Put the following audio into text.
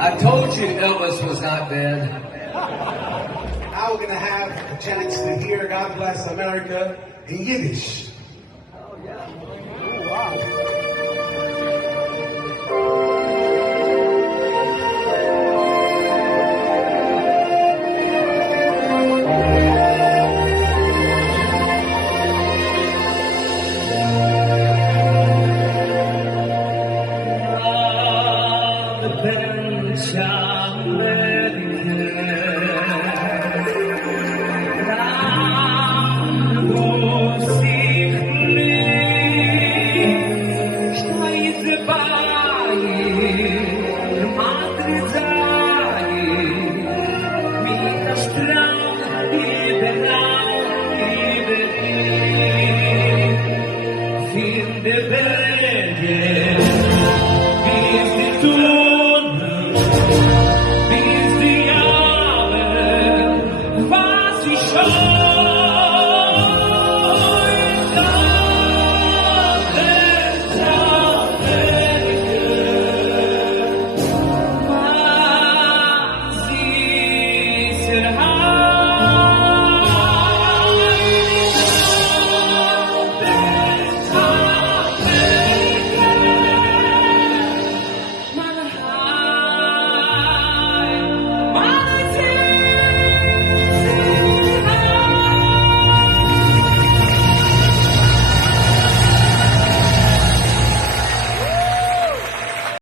I told you Elvis was not dead. Now we're going to have a chance to hear God Bless America in Yiddish.